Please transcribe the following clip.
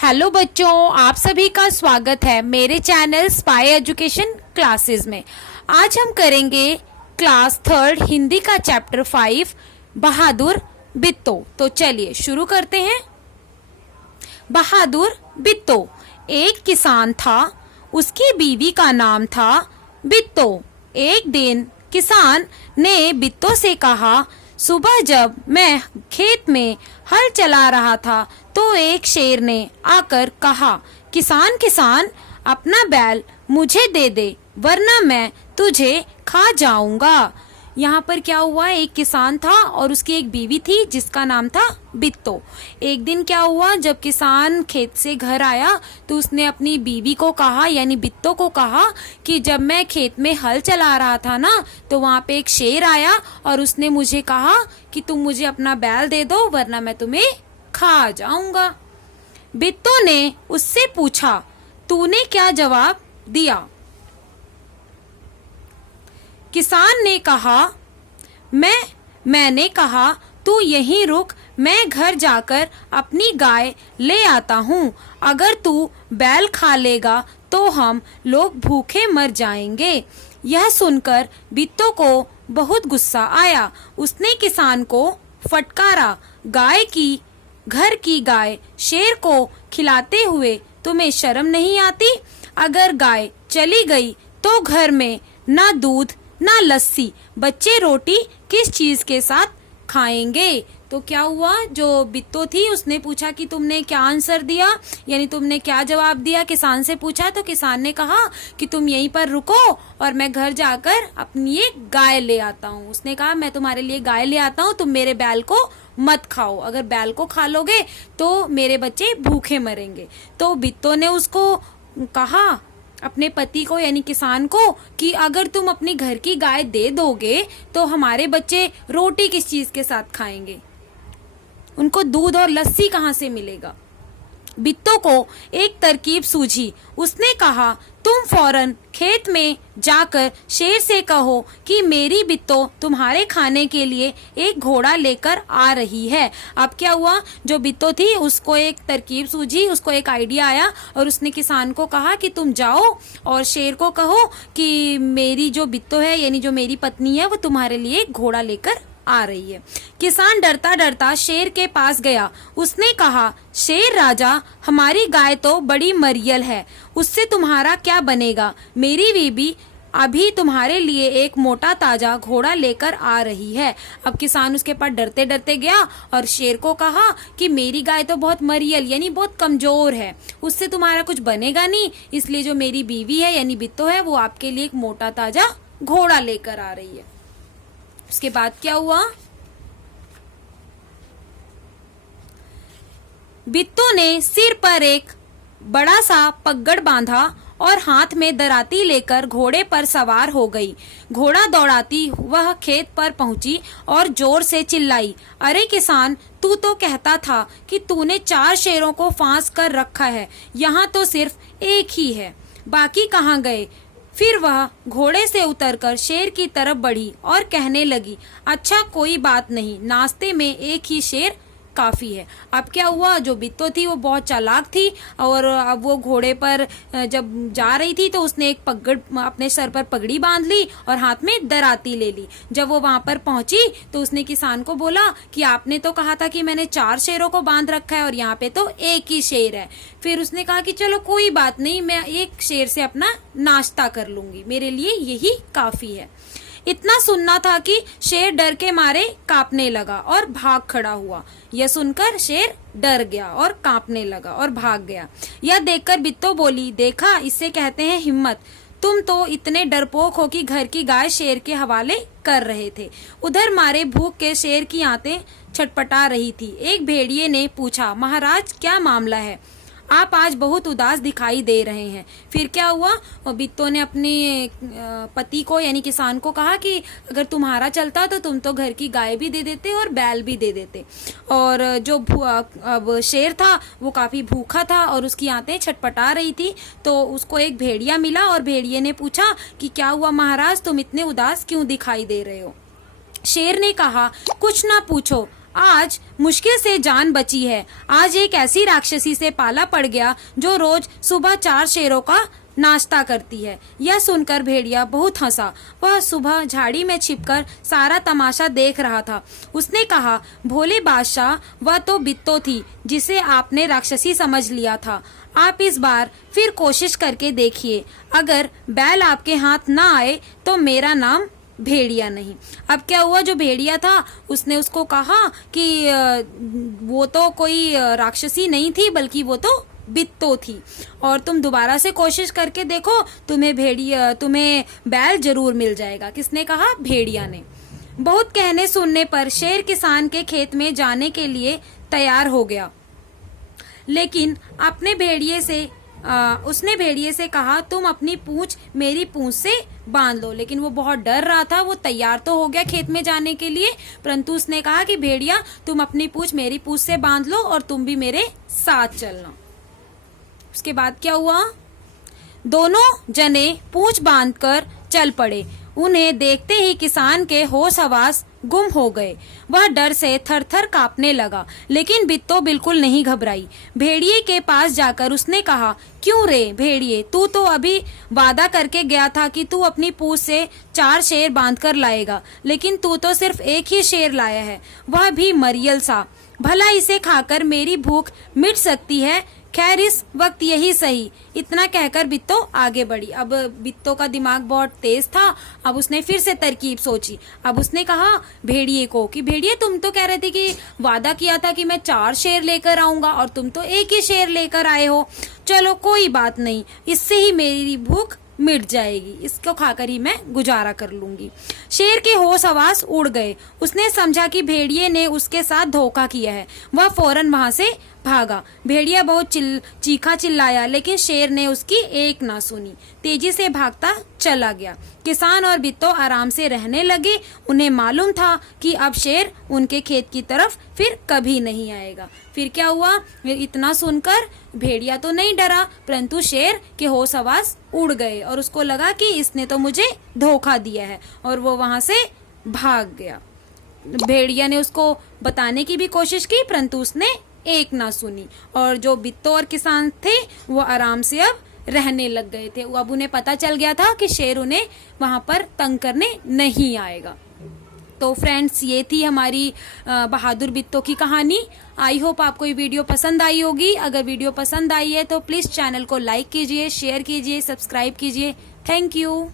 Hello बच्चों, आप सभी का स्वागत है मेरे चैनल स्पाई एजुकेशन क्लासेस में। आज हम करेंगे क्लास थर्ड हिंदी का चैप्टर 5 बहादुर बिट्टो। तो चलिए शुरू करते हैं। बहादुर बिट्टो एक किसान था। उसकी बीवी का नाम था बिट्टो। एक दिन किसान ने बिट्टो से कहा, सुबह जब मैं खेत में हल चला रहा था तो एक शेर ने आकर कहा, किसान किसान अपना बैल मुझे दे दे वरना मैं तुझे खा जाऊंगा। यहाँ पर क्या हुआ, एक किसान था और उसकी एक बीवी थी जिसका नाम था बिट्टो। एक दिन क्या हुआ, जब किसान खेत से घर आया तो उसने अपनी बीवी को कहा, यानी बिट्टो को कहा कि जब मैं खेत में हल चला रहा था ना तो वहाँ पे एक शेर आया और उसने मुझे कहा कि तुम मुझे अपना बैल दे दो वरना मैं तुम्हें खा जाऊंगा। बिट्टो ने उससे पूछा, तूने क्या जवाब दिया? किसान ने कहा, मैंने कहा तू यहीं रुक, मैं घर जाकर अपनी गाय ले आता हूँ। अगर तू बैल खा लेगा तो हम लोग भूखे मर जाएंगे। यह सुनकर बिट्टो को बहुत गुस्सा आया। उसने किसान को फटकारा, घर की गाय शेर को खिलाते हुए तुम्हें शर्म नहीं आती? अगर गाय चली गई तो घर में ना दूध ना लस्सी, बच्चे रोटी किस चीज के साथ खाएंगे? तो क्या हुआ, जो बिट्टो थी उसने पूछा कि तुमने क्या आंसर दिया, यानी तुमने क्या जवाब दिया। किसान से पूछा तो किसान ने कहा कि तुम यहीं पर रुको और मैं घर जाकर अपनी एक गाय ले आता हूँ। उसने कहा, मैं तुम्हारे लिए गाय ले आता हूँ, तुम मेरे बैल को मत खाओ, अगर बैल को खा लोगे तो मेरे बच्चे भूखे मरेंगे। तो बिट्टो ने उसको कहा, अपने पति को यानी किसान को, कि अगर तुम अपने घर की गाय दे दोगे तो हमारे बच्चे रोटी किस चीज के साथ खाएंगे, उनको दूध और लस्सी कहाँ से मिलेगा। बिट्टो को एक तरकीब सूझी। उसने कहा, तुम फौरन खेत में जाकर शेर से कहो कि मेरी बिट्टो तुम्हारे खाने के लिए एक घोड़ा लेकर आ रही है। अब क्या हुआ, जो बिट्टो थी उसको एक तरकीब सूझी, उसको एक आइडिया आया और उसने किसान को कहा कि तुम जाओ और शेर को कहो कि मेरी जो बिट्टो है यानी जो मेरी पत्नी है वो तुम्हारे लिए एक घोड़ा लेकर आ रही है। किसान डरता डरता शेर के पास गया। उसने कहा, शेर राजा, हमारी गाय तो बड़ी मरियल है, उससे तुम्हारा क्या बनेगा? मेरी बीबी अभी तुम्हारे लिए एक मोटा ताजा घोड़ा लेकर आ रही है। अब किसान उसके पास डरते डरते गया और शेर को कहा कि मेरी गाय तो बहुत मरियल यानी बहुत कमजोर है, उससे तुम्हारा कुछ बनेगा नहीं, इसलिए जो मेरी बीवी है यानी बिट्टो है वो आपके लिए एक मोटा ताजा घोड़ा लेकर आ रही है। उसके बाद क्या हुआ, बिट्टो ने सिर पर एक बड़ा सा पगड़ बांधा और हाथ में दराती लेकर घोड़े पर सवार हो गई। घोड़ा दौड़ाती वह खेत पर पहुंची और जोर से चिल्लाई, अरे किसान, तू तो कहता था कि तूने 4 शेरों को फांस कर रखा है, यहाँ तो सिर्फ एक ही है, बाकी कहाँ गए? फिर वह घोड़े से उतरकर शेर की तरफ बढ़ी और कहने लगी, अच्छा कोई बात नहीं, नाश्ते में एक ही शेर काफी है। अब क्या हुआ, जो बिट्टो थी वो बहुत चालाक थी और अब वो घोड़े पर जब जा रही थी तो उसने एक पगड़ अपने सर पर पगड़ी बांध ली और हाथ में दराती ले ली। जब वो वहां पर पहुंची तो उसने किसान को बोला कि आपने तो कहा था कि मैंने 4 शेरों को बांध रखा है और यहाँ पे तो एक ही शेर है। फिर उसने कहा कि चलो कोई बात नहीं, मैं एक शेर से अपना नाश्ता कर लूंगी, मेरे लिए यही काफी है। इतना सुनना था कि शेर डर के मारे कांपने लगा और भाग खड़ा हुआ। यह सुनकर शेर डर गया और कांपने लगा और भाग गया। यह देखकर बिट्टो बोली, देखा, इससे कहते हैं हिम्मत, तुम तो इतने डरपोक हो कि घर की गाय शेर के हवाले कर रहे थे। उधर मारे भूख के शेर की आंतें छटपटा रही थी। एक भेड़िए ने पूछा, महाराज क्या मामला है, आप आज बहुत उदास दिखाई दे रहे हैं। फिर क्या हुआ, बिट्टो ने अपने पति को यानी किसान को कहा कि अगर तुम्हारा चलता तो तुम तो घर की गाय भी दे देते और बैल भी दे देते। और जो अब शेर था वो काफी भूखा था और उसकी आंतें छटपटा रही थी। तो उसको एक भेड़िया मिला और भेड़िए ने पूछा कि क्या हुआ महाराज, तुम इतने उदास क्यों दिखाई दे रहे हो? शेर ने कहा, कुछ ना पूछो, आज मुश्किल से जान बची है। आज एक ऐसी राक्षसी से पाला पड़ गया जो रोज सुबह 4 शेरों का नाश्ता करती है। यह सुनकर भेड़िया बहुत हंसा। वह सुबह झाड़ी में छिपकर सारा तमाशा देख रहा था। उसने कहा, भोले बादशाह, वह तो बित्तो थी जिसे आपने राक्षसी समझ लिया था। आप इस बार फिर कोशिश करके देखिए। अगर बैल आपके हाथ ना आए तो मेरा नाम भेड़िया नहीं। अब क्या हुआ, जो भेड़िया था उसने उसको कहा कि वो तो कोई राक्षसी नहीं थी, बल्कि वो तो बित्तो थी, और तुम दोबारा से कोशिश करके देखो, तुम्हें बैल जरूर मिल जाएगा। किसने कहा? भेड़िया ने। बहुत कहने सुनने पर शेर किसान के खेत में जाने के लिए तैयार हो गया, लेकिन उसने भेड़िए से कहा, तुम अपनी पूंछ मेरी पूंछ से बांध लो। लेकिन वो बहुत डर रहा था। वो तैयार तो हो गया खेत में जाने के लिए, परंतु उसने कहा कि भेड़िया, तुम अपनी पूंछ मेरी पूंछ से बांध लो और तुम भी मेरे साथ चलना। उसके बाद क्या हुआ? दोनों जने पूंछ बांधकर चल पड़े। उन्हें देखते ही किसान के होश हवास गुम हो गए। वह डर से थर-थर कांपने लगा, लेकिन बित्तो बिल्कुल नहीं घबराई। भेड़िए के पास जाकर उसने कहा, क्यों रे भेड़िए, तू तो अभी वादा करके गया था कि तू अपनी पूंछ से 4 शेर बांधकर लाएगा, लेकिन तू तो सिर्फ एक ही शेर लाया है, वह भी मरियल सा। भला इसे खाकर मेरी भूख मिट सकती है? खैर, इस वक्त यही सही। इतना कहकर बित्तो आगे बढ़ी। अब बित्तो का दिमाग बहुत तेज था। अब उसने फिर से तरकीब सोची। अब उसने कहा भेड़िए को कि भेड़िए, तुम तो कह रहे थे कि वादा किया था कि मैं 4 शेर लेकर आऊंगा, और तुम तो एक ही शेर लेकर आए हो। चलो कोई बात नहीं, इससे ही मेरी भूख मिट जाएगी, इसको खाकर ही मैं गुजारा कर लूंगी। शेर के होश हवास उड़ गए। उसने समझा कि भेड़िए ने उसके साथ धोखा किया है। वह फौरन वहां से भागा। भेड़िया बहुत चीखा चिल्लाया, लेकिन शेर ने उसकी एक ना सुनी। तेजी से भागता चला गया। किसान और बित्तो आराम से रहने लगे। उन्हें मालूम था कि अब शेर उनके खेत की तरफ फिर कभी नहीं आएगा। फिर क्या हुआ? इतना सुनकर भेड़िया तो नहीं डरा, परंतु शेर के होश हवास उड़ गए और उसको लगा कि इसने तो मुझे धोखा दिया है, और वो वहां से भाग गया। भेड़िया ने उसको बताने की भी कोशिश की, परंतु उसने एक ना सुनी, और जो बित्तो और किसान थे वो आराम से अब रहने लग गए थे। अब उन्हें पता चल गया था कि शेर उन्हें वहां पर तंग करने नहीं आएगा। तो फ्रेंड्स, ये थी हमारी बहादुर बित्तो की कहानी। आई होप आपको ये वीडियो पसंद आई होगी। अगर वीडियो पसंद आई है तो प्लीज चैनल को लाइक कीजिए, शेयर कीजिए, सब्सक्राइब कीजिए। Thank you.